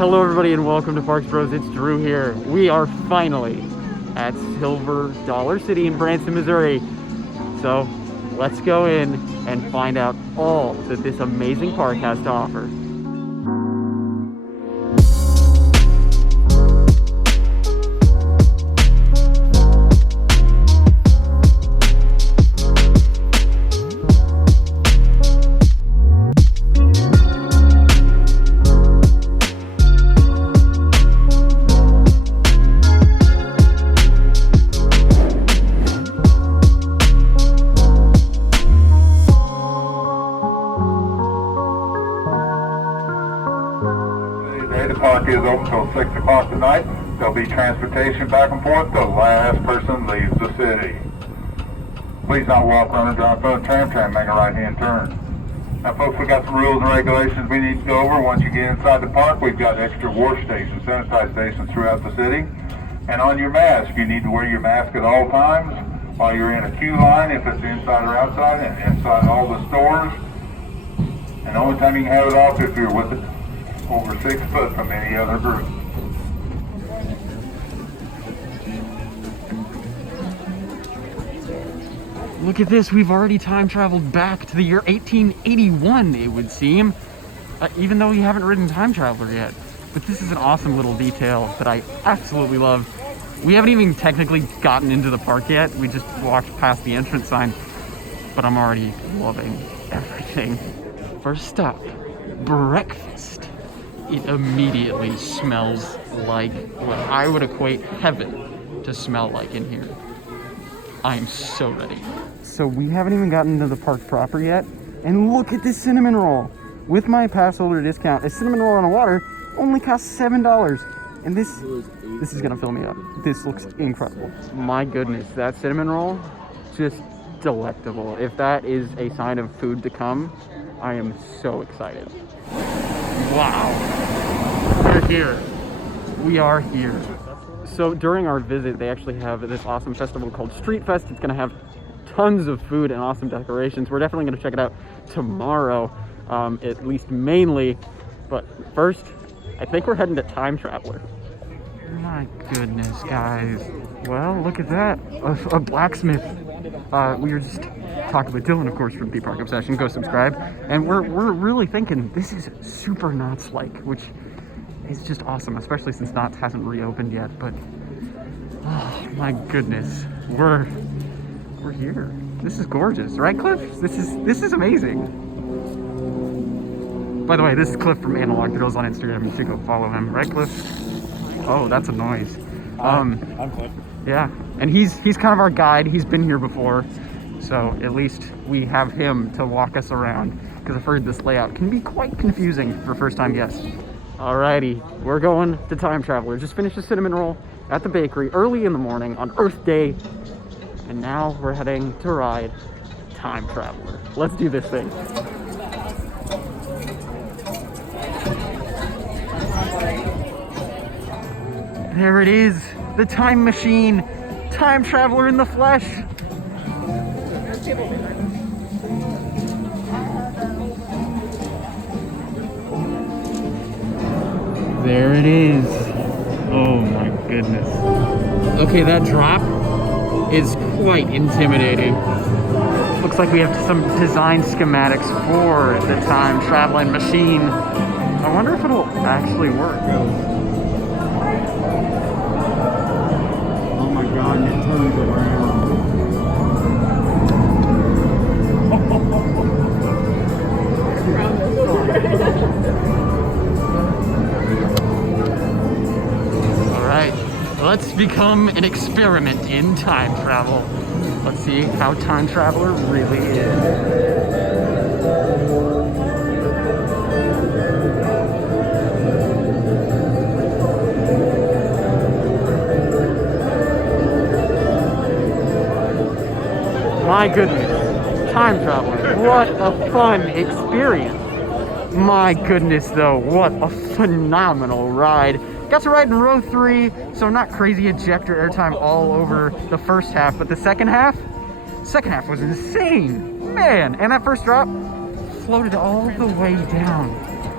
Hello everybody and welcome to Parks Bros. It's Drew here. We are finally at Silver Dollar City in Branson, Missouri. So let's go in and find out all that this amazing park has to offer. The park is open till 6 o'clock tonight. There'll be transportation back and forth. The last person leaves the city. Please not walk, run, or drive on the tram, make a right-hand turn. Now, folks, we got some rules and regulations we need to go over. Once you get inside the park, we've got extra wash stations, sanitize stations throughout the city. And on your mask, you need to wear your mask at all times while you're in a queue line, if it's inside or outside, and inside all the stores. And the only time you can have it off if you're with it over 6 foot from any other group. Look at this, we've already time traveled back to the year 1881, it would seem. Even though we haven't ridden Time Traveler yet. But this is an awesome little detail that I absolutely love. We haven't even technically gotten into the park yet. We just walked past the entrance sign. But I'm already loving everything. First stop, breakfast. It immediately smells like what I would equate heaven to smell like in here. I am so ready. So we haven't even gotten into the park proper yet. And look at this cinnamon roll. With my pass holder discount, a cinnamon roll on a water only costs $7. And this is gonna fill me up. This looks incredible. My goodness, that cinnamon roll, just delectable. If that is a sign of food to come, I am so excited. Wow, we're here. We are here. So during our visit, they actually have this awesome festival called Street Fest. It's gonna have tons of food and awesome decorations. We're definitely gonna check it out tomorrow, at least mainly. But first, I think we're heading to Time Traveler. My goodness, guys. Well, look at that, a blacksmith. We were just talking with Dylan, of course, from The Park Obsession. Go subscribe. And we're really thinking this is super Knott's-like, which is just awesome, especially since Knott's hasn't reopened yet. But oh my goodness, we're here. This is gorgeous, right, Cliff? This is amazing. By the way, this is Cliff from Analog Drills on Instagram. You should go follow him, right, Cliff? Oh, that's a noise. I'm Cliff. Yeah, and he's kind of our guide. He's been here before, so at least we have him to walk us around, because I've heard this layout can be quite confusing for first-time guests. Alrighty, we're going to Time Traveler. Just finished a cinnamon roll at the bakery early in the morning on Earth Day, and now we're heading to ride Time Traveler. Let's do this thing. There it is, the time machine, Time Traveler in the flesh. There it is. Oh my goodness. Okay, that drop is quite intimidating. Looks like we have some design schematics for the time traveling machine. I wonder if it'll actually work. Oh my god, it turns around. Alright, let's become an experiment in time travel. Let's see how Time Traveler really is. My goodness, Time Traveler, what a fun experience. My goodness though, what a phenomenal ride. Got to ride in row 3, so not crazy ejector airtime all over the first half, but the second half was insane, man. And that first drop floated all the way down.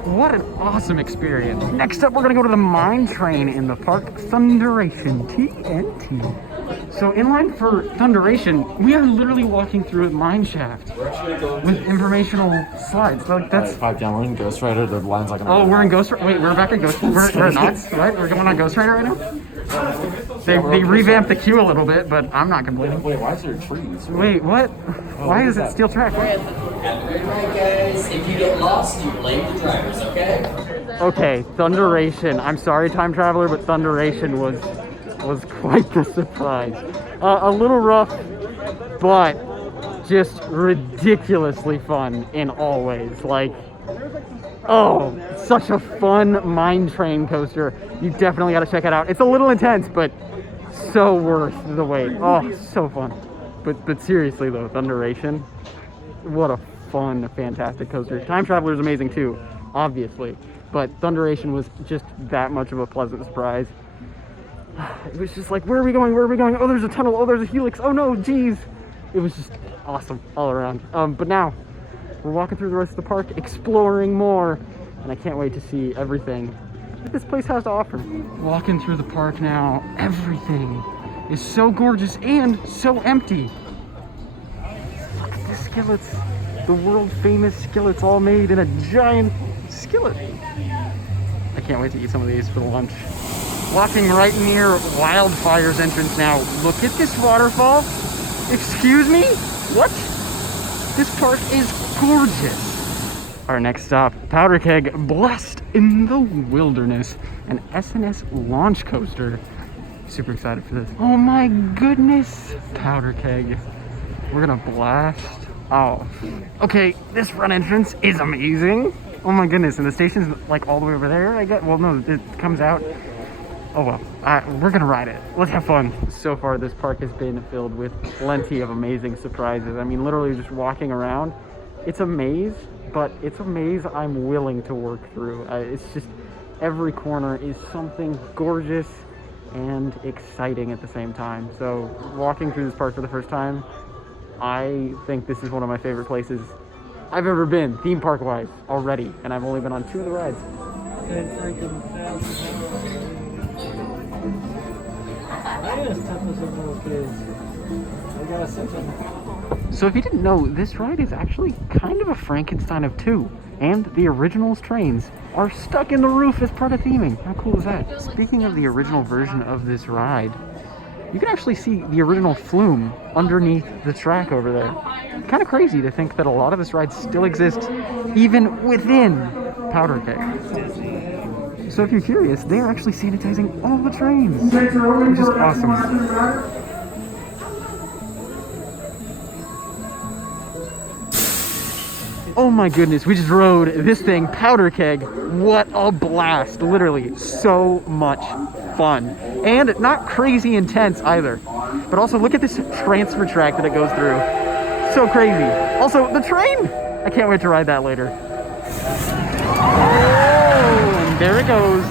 What an awesome experience. Next up, we're gonna go to the mine train in the park, Thunderation, TNT. So in line for Thunderation, we are literally walking through a mine shaft with informational slides. Like that's 5 down, we're in Ghost Rider, the line's like oh, we're in Ghost Rider. Wait, we're back in Ghost Rider. We're not, right? We're going on Ghost Rider right now? They revamped the queue a little bit, but I'm not complaining. Wait, why is there trees? Wait, what? Why is it steel track? Right, guys. If you get lost, you blame the drivers, okay? Okay, Thunderation. I'm sorry, time traveler, but Thunderation was quite the surprise. A little rough, but just ridiculously fun in all ways. Like, oh, such a fun mine train coaster. You definitely got to check it out. It's a little intense, but so worth the wait. Oh, so fun. But seriously though, Thunderation, what a fun, fantastic coaster. Time Traveler is amazing too, obviously, but Thunderation was just that much of a pleasant surprise. It was just like, where are we going? Where are we going? Oh, there's a tunnel. Oh, there's a helix. Oh no, geez. It was just awesome all around. But now we're walking through the rest of the park, exploring more, and I can't wait to see everything that this place has to offer. Walking through the park now, everything is so gorgeous and so empty. Look at the skillets, the world famous skillets, all made in a giant skillet. I can't wait to eat some of these for lunch. Walking right near Wildfire's entrance now. Look at this waterfall. Excuse me? What? This park is gorgeous. Our next stop, Powder Keg, Blessed in the Wilderness, an S&S launch coaster. Super excited for this. Oh my goodness, Powder Keg. We're gonna blast off. Okay, this front entrance is amazing. Oh my goodness, and the station's like all the way over there, I guess. Well, no, it comes out. Oh well, we're gonna ride it. Let's have fun. So far, this park has been filled with plenty of amazing surprises. I mean, literally just walking around, it's a maze, but it's a maze I'm willing to work through. It's just, every corner is something gorgeous and exciting at the same time. So walking through this park for the first time, I think this is one of my favorite places I've ever been, theme park wise, already. And I've only been on 2 of the rides. So if you didn't know, this ride is actually kind of a Frankenstein of 2, and the original's trains are stuck in the roof as part of theming. How cool is that? Speaking of the original version of this ride, you can actually see the original flume underneath the track over there. Kind of crazy to think that a lot of this ride still exists even within Powder Keg. So if you're curious, they're actually sanitizing all the trains, which is awesome. Oh my goodness, we just rode this thing, Powder Keg. What a blast, literally so much fun. And not crazy intense either. But also look at this transfer track that it goes through. So crazy. Also, the train! I can't wait to ride that later. And there it goes.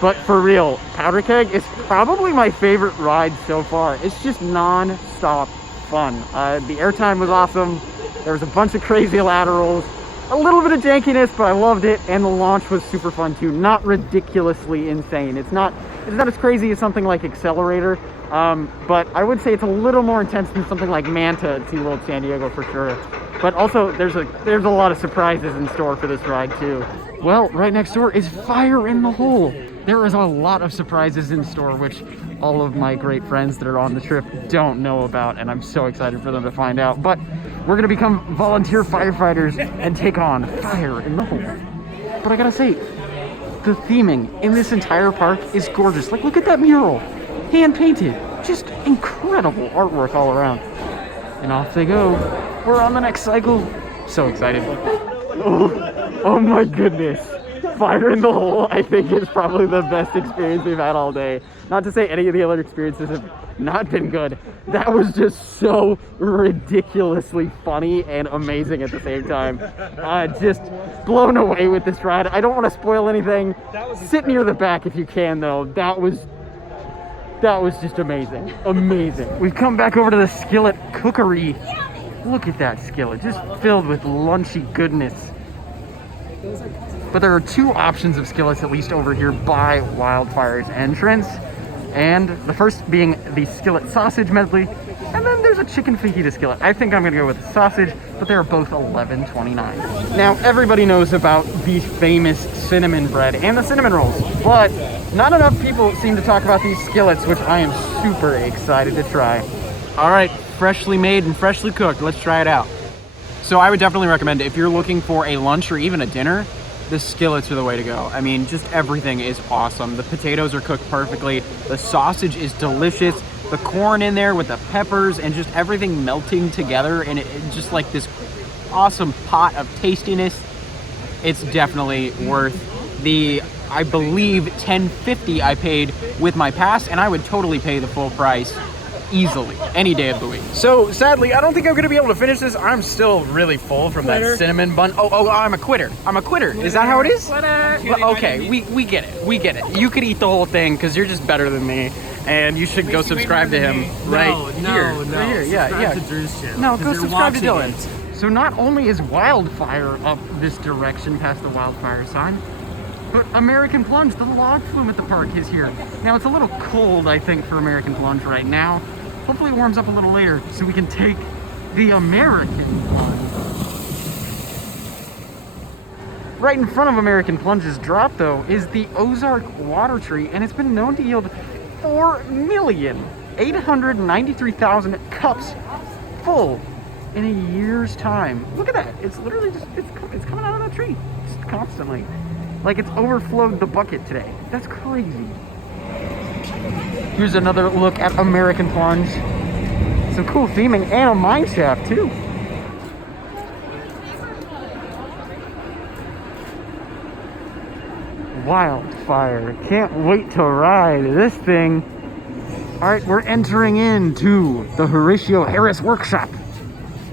But for real, Powder Keg is probably my favorite ride so far. It's just non-stop fun. The airtime was awesome. There was a bunch of crazy laterals, a little bit of jankiness, but I loved it. And the launch was super fun too. Not ridiculously insane. It's not as crazy as something like Accelerator. But I would say it's a little more intense than something like Manta at SeaWorld San Diego for sure. But also, there's a lot of surprises in store for this ride too. Well, right next door is Fire in the Hole. There is a lot of surprises in store, which all of my great friends that are on the trip don't know about, and I'm so excited for them to find out. But we're gonna become volunteer firefighters and take on Fire in the Hole. But I gotta say, the theming in this entire park is gorgeous. Like, look at that mural, hand painted, just incredible artwork all around. And off they go. We're on the next cycle. So excited. Oh my goodness. Fire in the Hole, I think, is probably the best experience we've had all day. Not to say any of the other experiences have not been good. That was just so ridiculously funny and amazing at the same time. Just blown away with this ride. I don't want to spoil anything. Sit near the back if you can, though. That was just amazing. Amazing. We've come back over to the Skillet Cookery. Look at that skillet, just filled with lunchy goodness. But there are two options of skillets, at least over here by Wildfire's entrance. And the first being the skillet sausage medley, and then there's a chicken fajita skillet. I think I'm gonna go with the sausage, but they're both $11.29. Now, everybody knows about the famous cinnamon bread and the cinnamon rolls, but not enough people seem to talk about these skillets, which I am super excited to try. All right, freshly made and freshly cooked. Let's try it out. So I would definitely recommend it if you're looking for a lunch or even a dinner. The skillets are the way to go. I mean, just everything is awesome. The potatoes are cooked perfectly. The sausage is delicious. The corn in there with the peppers and just everything melting together, and it just like this awesome pot of tastiness. It's definitely worth the, I believe, $10.50 I paid with my pass, and I would totally pay the full price easily any day of the week. So sadly, I don't think I'm gonna be able to finish this. I'm still really full from that cinnamon bun. Oh, I'm a quitter. I'm a quitter. Is that how it is? Okay, we get it. We get it. You could eat the whole thing because you're just better than me, and you should go subscribe to him right here. Right here. Yeah. No, go subscribe to Dylan. So not only is Wildfire up this direction past the Wildfire sign, but American Plunge, the log flume at the park, is here. Now, it's a little cold, I think, for American Plunge right now. Hopefully it warms up a little later so we can take the American Plunge. Right in front of American Plunge's drop, though, is the Ozark water tree, and it's been known to yield 4,893,000 cups full in a year's time. Look at that. It's literally just, it's coming out of that tree just constantly. Like it's overflowed the bucket today. That's crazy. Here's another look at American Plunge. Some cool theming and a mine shaft too. Wildfire. Can't wait to ride this thing. All right, we're entering into the Horatio Harris Workshop.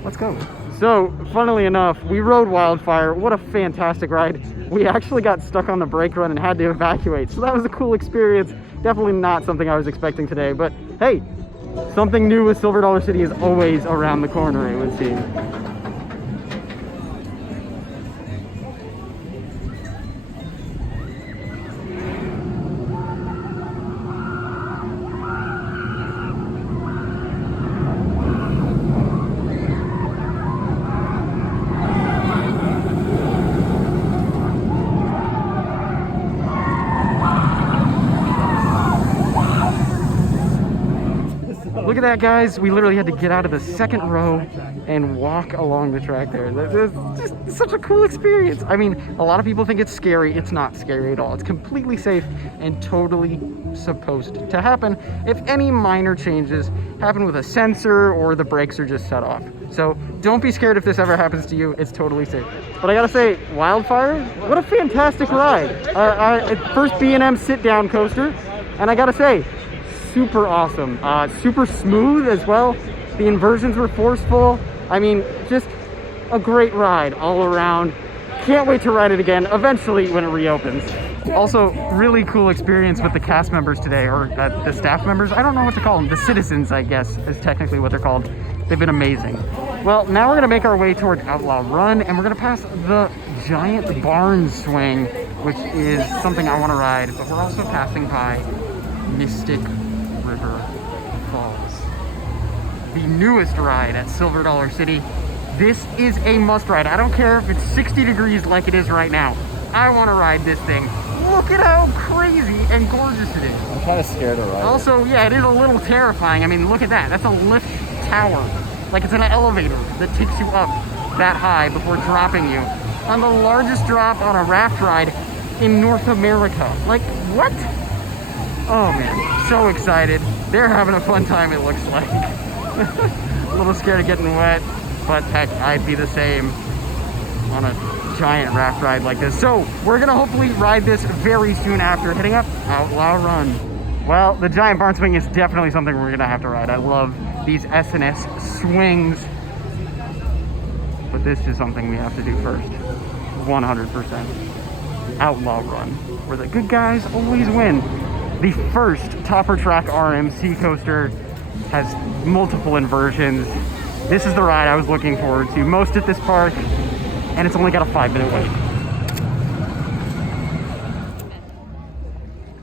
Let's go. So, funnily enough, we rode Wildfire. What a fantastic ride. We actually got stuck on the brake run and had to evacuate. So that was a cool experience. Definitely not something I was expecting today, but hey, something new with Silver Dollar City is always around the corner, it would seem. Look at that, guys. We literally had to get out of the second row and walk along the track there. It's just such a cool experience. I mean, a lot of people think it's scary. It's not scary at all. It's completely safe and totally supposed to happen if any minor changes happen with a sensor or the brakes are just set off. So don't be scared if this ever happens to you. It's totally safe. But I gotta say, Wildfire, what a fantastic ride. First B&M sit-down coaster, and I gotta say, super awesome, super smooth as well. The inversions were forceful. I mean, just a great ride all around. Can't wait to ride it again eventually when it reopens. Also, really cool experience with the cast members today, or the staff members. I don't know what to call them. The citizens, I guess, is technically what they're called. They've been amazing. Well, now we're gonna make our way toward Outlaw Run, and we're gonna pass the giant barn swing, which is something I wanna ride, but we're also passing by Mystic River Falls, the newest ride at Silver Dollar City. This is a must ride. I don't care if it's 60 degrees like it is right now. I want to ride this thing. Look at how crazy and gorgeous it is. I'm kind of scared to ride. Also, yeah, it is a little terrifying. I mean, look at that. That's a lift tower. Like it's an elevator that takes you up that high before dropping you on the largest drop on a raft ride in North America. Like, what? Oh man, so excited. They're having a fun time, it looks like. A little scared of getting wet, but heck, I'd be the same on a giant raft ride like this. So we're gonna hopefully ride this very soon after hitting up Outlaw Run. Well, the giant barn swing is definitely something we're gonna have to ride. I love these S&S swings, but this is something we have to do first, 100%. Outlaw Run, where the good guys always win. The first Topper Track RMC coaster has multiple inversions. This is the ride I was looking forward to most at this park, and it's only got a 5-minute wait.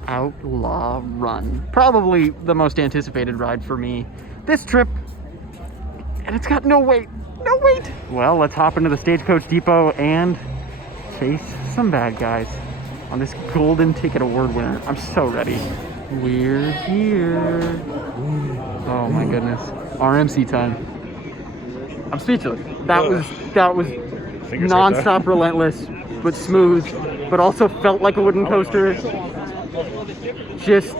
Outlaw Run. Probably the most anticipated ride for me this trip, and it's got no wait. No wait! Well, let's hop into the Stagecoach Depot and chase some bad guys on this Golden Ticket Award winner. I'm so ready. We're here. Oh my goodness. RMC time. I'm speechless. That was non-stop relentless, but smooth, but also felt like a wooden coaster. Just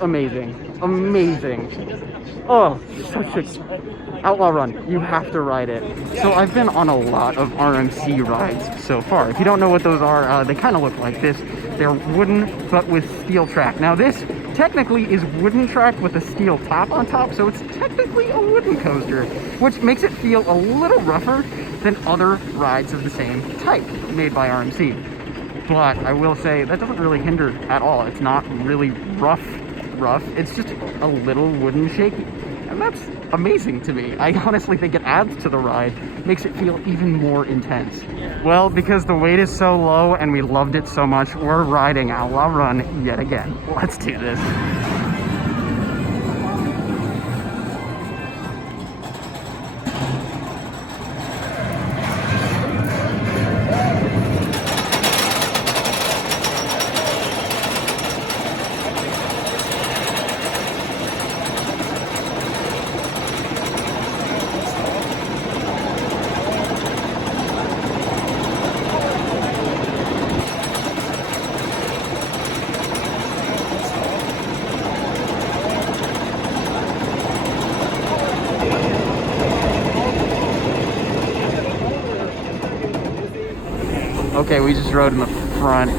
amazing. Amazing. Oh, such a Outlaw Run. You have to ride it. So I've been on a lot of RMC rides so far. If you don't know what those are, they kind of look like this. They're wooden, but with steel track. Now this technically is wooden track with a steel top on top, so it's technically a wooden coaster, which makes it feel a little rougher than other rides of the same type made by RMC. But I will say that doesn't really hinder at all. It's not really rough. It's just a little wooden shaky. And that's amazing to me. I honestly think it adds to the ride, makes it feel even more intense. Well, because the weight is so low and we loved it so much, we're riding Outlaw Run yet again. Let's do this. Okay, we just rode in the front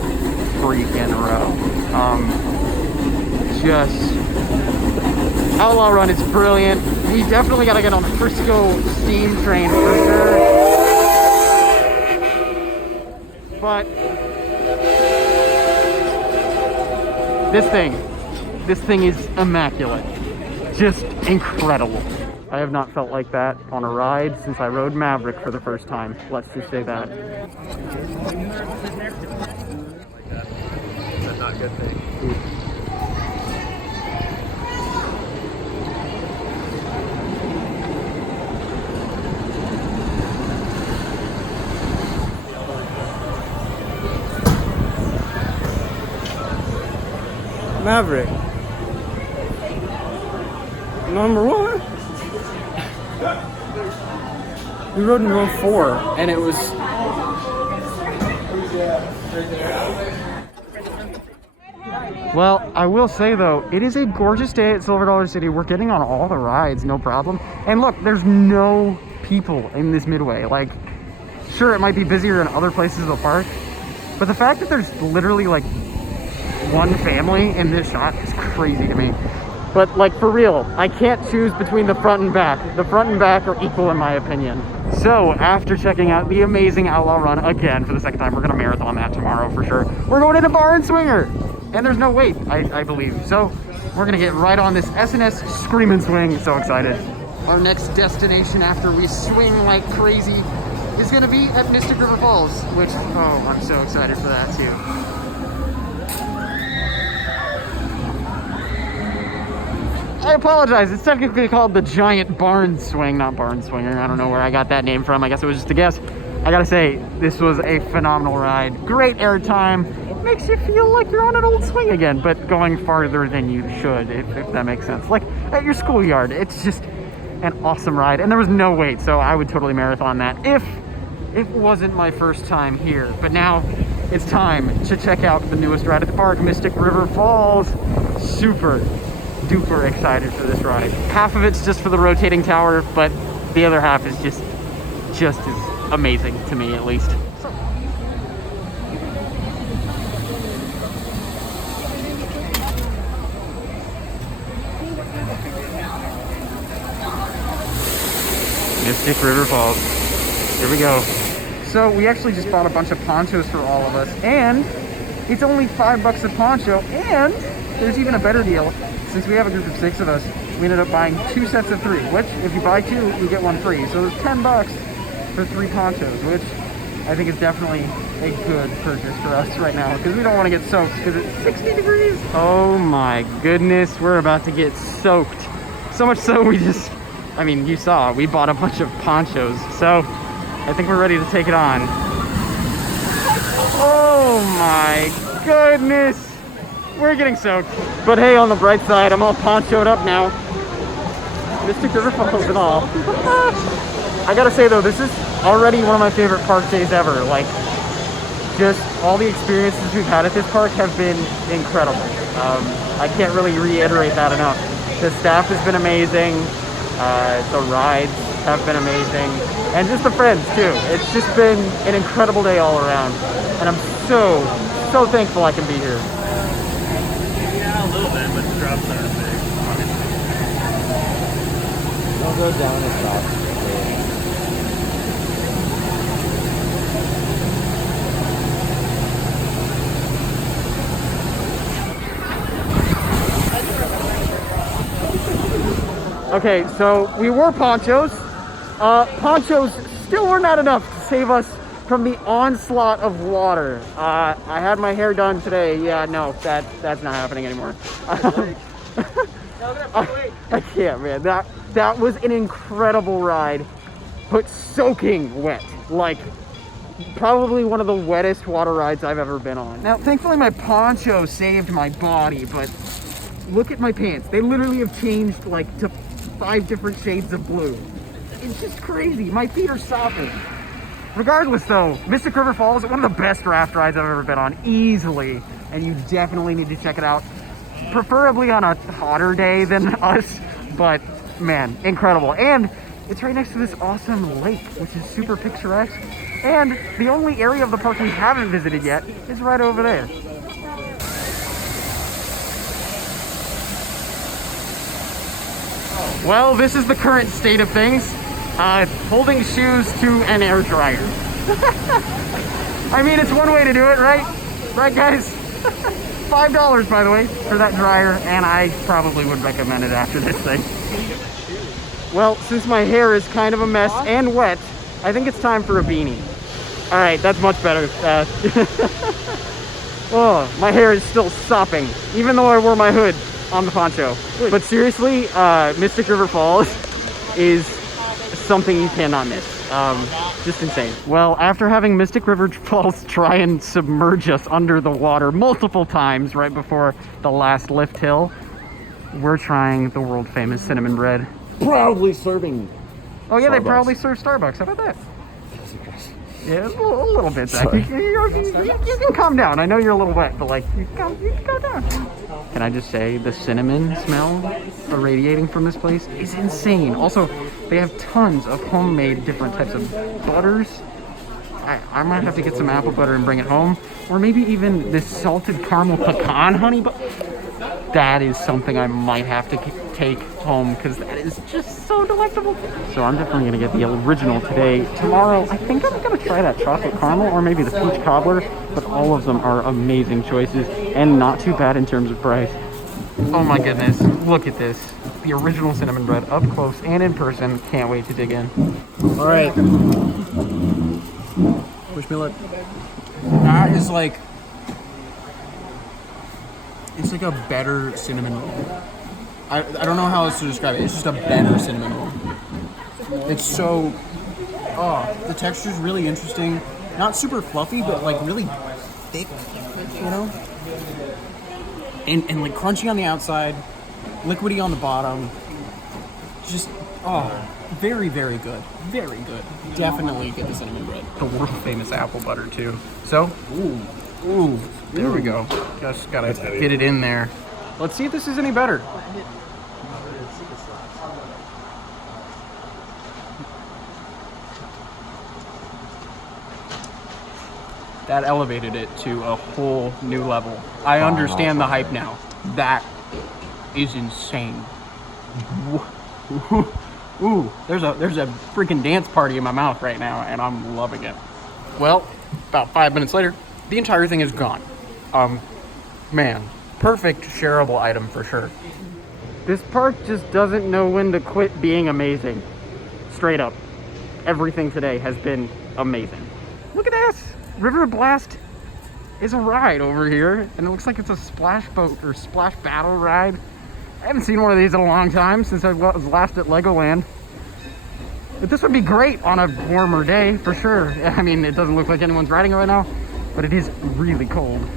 freaking row. Outlaw Run is brilliant. We definitely gotta get on the Frisco steam train for sure. But this thing is immaculate. Just incredible. I have not felt like that on a ride since I rode Maverick for the first time. Let's just say that. That's not a good thing. Maverick. Number one. We rode in row 4, and it was... Well, I will say though, it is a gorgeous day at Silver Dollar City. We're getting on all the rides, no problem. And look, there's no people in this midway. Like, sure, it might be busier in other places of the park, but the fact that there's literally like one family in this shot is crazy to me. But like, for real, I can't choose between the front and back. The front and back are equal in my opinion. So after checking out the amazing Outlaw Run again for the second time, we're gonna marathon that tomorrow for sure. We're going into Bar and Swinger, and there's no wait, I believe. So we're gonna get right on this S&S Scream and Swing. So excited. Our next destination after we swing like crazy is gonna be at Mystic River Falls, which, oh, I'm so excited for that too. I apologize, it's technically called the Giant Barn Swing, not Barn Swinger. I don't know where I got that name from. I guess it was just a guess. I gotta say, this was a phenomenal ride. Great airtime. Makes you feel like you're on an old swing again, but going farther than you should, if that makes sense. Like at your schoolyard. It's just an awesome ride. And there was no wait, so I would totally marathon that if it wasn't my first time here. But now it's time to check out the newest ride at the park, Mystic River Falls. Super duper excited for this ride. Half of it's just for the rotating tower, but the other half is just as amazing to me, at least. Mystic River Falls. Here we go. So we actually just bought a bunch of ponchos for all of us, and it's only $5 a poncho, and there's even a better deal. Since we have a group of 6 of us, we ended up buying 2 sets of 3, which if you buy 2, you get 1 free. So it was $10 for 3 ponchos, which I think is definitely a good purchase for us right now because we don't want to get soaked because it's 60 degrees. Oh my goodness, we're about to get soaked. So much so I mean, you saw, we bought a bunch of ponchos. So I think we're ready to take it on. Oh my goodness. We're getting soaked. But hey, on the bright side, I'm all ponchoed up now. Mystic River Falls and all. I gotta say though, this is already one of my favorite park days ever. Like, just all the experiences we've had at this park have been incredible. I can't really reiterate that enough. The staff has been amazing. The rides have been amazing. And just the friends too. It's just been an incredible day all around. And I'm so thankful I can be here. Yeah, a little bit, but the drops aren't big. Don't go down and stop. Okay, so we wore ponchos. Ponchos still were not enough to save us from the onslaught of water. I had my hair done today. Yeah, no, that's not happening anymore. I can't, man. That was an incredible ride, but soaking wet. Like, probably one of the wettest water rides I've ever been on. Now, thankfully my poncho saved my body, but look at my pants. They literally have changed like to 5 different shades of blue. It's just crazy. My feet are sopping. Regardless though, Mystic River Falls is one of the best raft rides I've ever been on, easily. And you definitely need to check it out. Preferably on a hotter day than us, but man, incredible. And it's right next to this awesome lake, which is super picturesque. And the only area of the park we haven't visited yet is right over there. Well, this is the current state of things. Holding shoes to an air dryer. I mean, it's one way to do it, right? Right, guys? $5, by the way, for that dryer, and I probably would recommend it after this thing. Well, since my hair is kind of a mess and wet, I think it's time for a beanie. All right, that's much better. Oh, my hair is still sopping, even though I wore my hood on the poncho. But seriously, Mystic River Falls is something you cannot miss. Just insane. Well, after having Mystic River Falls try and submerge us under the water multiple times right before the last lift hill, we're trying the world famous cinnamon bread. Proudly serving. Oh yeah, Starbucks. They proudly serve Starbucks. How about that? Yeah, a little bit, Zach. You can calm down. I know you're a little wet, but like, you can calm down. Can I just say, the cinnamon smell irradiating from this place is insane. Also, they have tons of homemade different types of butters. I might have to get some apple butter and bring it home. Or maybe even this salted caramel pecan honey butter. That is something I might have to take home because that is just so delectable. So I'm definitely going to get the original today. Tomorrow, I think I'm going to try that chocolate caramel or maybe the peach cobbler, but all of them are amazing choices and not too bad in terms of price. Oh my goodness, look at this. The original cinnamon bread up close and in person. Can't wait to dig in. All right. Wish me luck. That is like, it's like a better cinnamon roll. I don't know how else to describe it. It's just a better cinnamon roll. It's so, the texture's really interesting. Not super fluffy, but like really thick, you know? And like crunchy on the outside, liquidy on the bottom. Just, very, very good. Very good. Definitely get the cinnamon bread. The world famous apple butter too. So, ooh, there we go. Just gotta get it in there. Let's see if this is any better. That elevated it to a whole new level. I understand the hype now. That is insane. Ooh, there's a freaking dance party in my mouth right now, and I'm loving it. Well, about 5 minutes later, the entire thing is gone. Man, perfect shareable item for sure. This park just doesn't know when to quit being amazing. Straight up. Everything today has been amazing. Look at this! River Blast is a ride over here, and it looks like it's a splash boat or splash battle ride. I haven't seen one of these in a long time, since I was last at Legoland. But this would be great on a warmer day, for sure. I mean, it doesn't look like anyone's riding it right now, but it is really cold.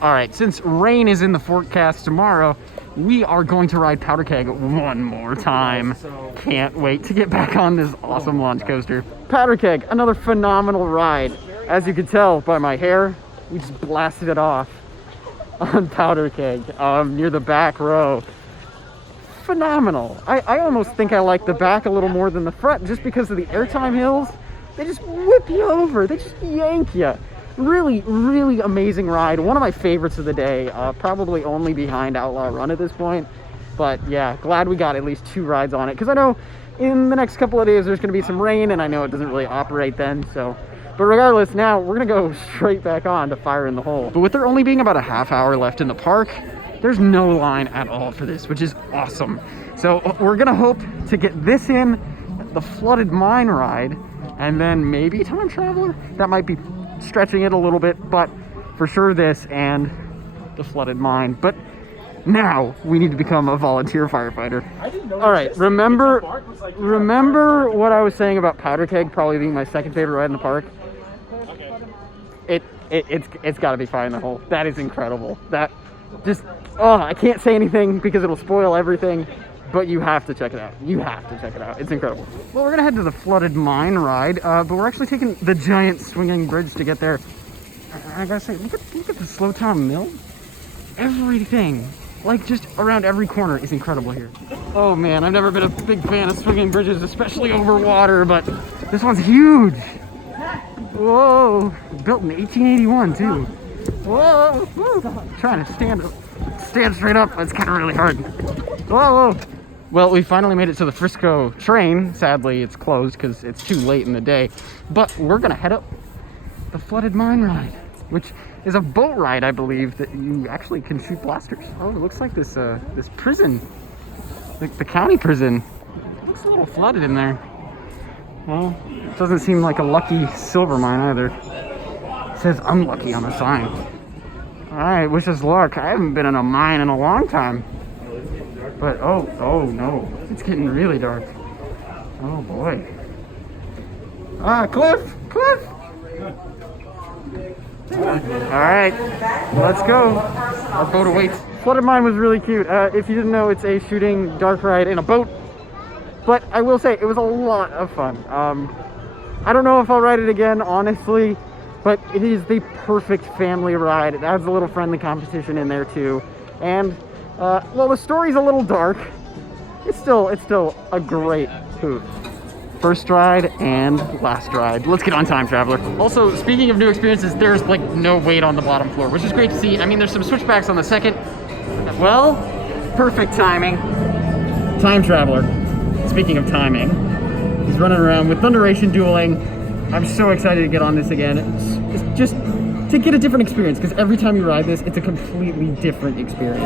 All right, since rain is in the forecast tomorrow, we are going to ride Powder Keg one more time. Can't wait to get back on this awesome launch coaster. Powder Keg, another phenomenal ride. As you can tell by my hair, we just blasted it off on Powder Keg near the back row. Phenomenal. I almost think I like the back a little more than the front just because of the airtime hills. They just whip you over. They just yank you. Really, really amazing ride. One of my favorites of the day. Probably only behind Outlaw Run at this point. But yeah, glad we got at least 2 rides on it. Because I know in the next couple of days there's going to be some rain, and I know it doesn't really operate then. So, but regardless, now we're going to go straight back on to Fire in the Hole. But with there only being about a half hour left in the park, there's no line at all for this, which is awesome. So we're going to hope to get this in, the Flooded Mine ride, and then maybe Time Traveler. That might be stretching it a little bit, but for sure this and the Flooded Mine. But now we need to become a volunteer firefighter. All right, remember what I was saying about Powder Keg probably being my second favorite ride in the park? It's got to be Fire in the Hole. That is incredible. That just, oh, I can't say anything because it'll spoil everything. But you have to check it out. You have to check it out. It's incredible. Well, we're gonna head to the Flooded Mine ride, but we're actually taking the giant swinging bridge to get there. I gotta say, look at the Slow Tom Mill. Everything, like just around every corner, is incredible here. Oh man, I've never been a big fan of swinging bridges, especially over water, but this one's huge. Whoa, built in 1881 too. Whoa, whoa. Trying to stand straight up. It's kind of really hard. Whoa, whoa. Well, we finally made it to the Frisco train. Sadly, it's closed because it's too late in the day. But we're gonna head up the Flooded Mine ride, which is a boat ride, I believe, that you actually can shoot blasters. Oh, it looks like this this prison, like the county prison. It looks a little flooded in there. Well, it doesn't seem like a lucky silver mine either. It says unlucky on the sign. All right, wish us luck. I haven't been in a mine in a long time. But, oh no, it's getting really dark. Oh boy. Ah, Cliff! Alright, let's go. Our boat awaits. Flooded Mine was really cute. If you didn't know, it's a shooting dark ride in a boat. But I will say, it was a lot of fun. I don't know if I'll ride it again, honestly. But it is the perfect family ride. It adds a little friendly competition in there too. And well, the story's a little dark. It's still a great hoot. First ride and last ride. Let's get on Time Traveler. Also, speaking of new experiences, there's like no weight on the bottom floor, which is great to see. I mean, there's some switchbacks on the second. Well, perfect timing. Time Traveler. Speaking of timing, he's running around with Thunderation dueling. I'm so excited to get on this again. It's just to get a different experience, because every time you ride this, it's a completely different experience.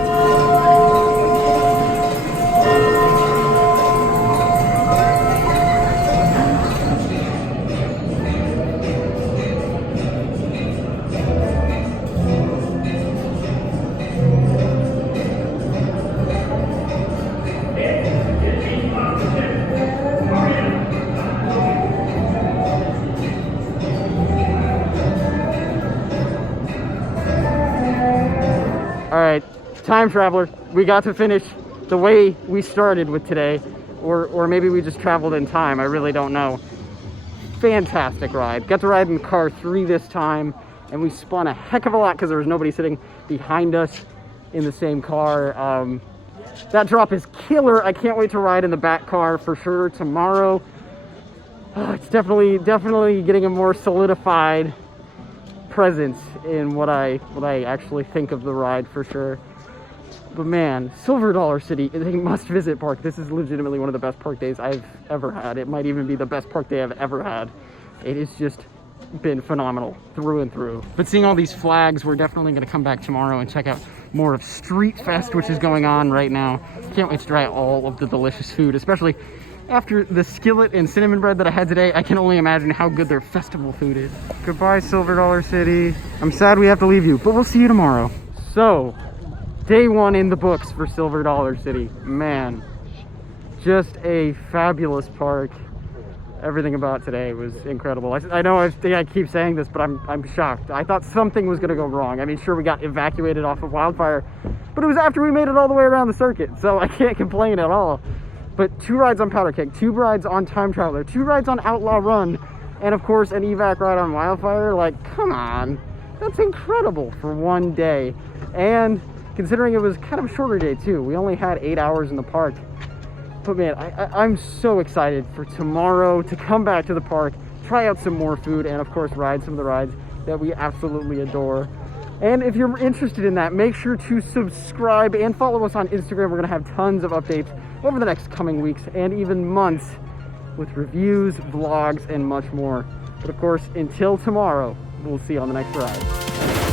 Alright, Time Traveler, we got to finish the way we started with today, or maybe we just traveled in time, I really don't know. Fantastic ride. Got to ride in car 3 this time, and we spun a heck of a lot because there was nobody sitting behind us in the same car. That drop is killer. I can't wait to ride in the back car for sure tomorrow. It's definitely getting a more solidified presence in what I actually think of the ride for sure. But man, Silver Dollar City is a must-visit park. This is legitimately one of the best park days I've ever had. It might even be the best park day I've ever had. It has just been phenomenal through and through. But seeing all these flags, we're definitely going to come back tomorrow and check out more of Street Fest, which is going on right now. Can't wait to try all of the delicious food, especially after the skillet and cinnamon bread that I had today. I can only imagine how good their festival food is. Goodbye, Silver Dollar City. I'm sad we have to leave you, but we'll see you tomorrow. So, day one in the books for Silver Dollar City. Man, just a fabulous park. Everything about today was incredible. I know I keep saying this, but I'm shocked. I thought something was going to go wrong. I mean, sure, we got evacuated off of Wildfire, but it was after we made it all the way around the circuit, so I can't complain at all. But 2 rides on Powder Keg, 2 rides on Time Traveler, 2 rides on Outlaw Run, and of course an evac ride on Wildfire. Like, come on. That's incredible for one day. And considering it was kind of a shorter day too. We only had 8 hours in the park. But man, I'm so excited for tomorrow to come back to the park, try out some more food, and of course ride some of the rides that we absolutely adore. And if you're interested in that, make sure to subscribe and follow us on Instagram. We're gonna have tons of updates over the next coming weeks and even months with reviews, vlogs, and much more. But of course, until tomorrow, we'll see you on the next ride.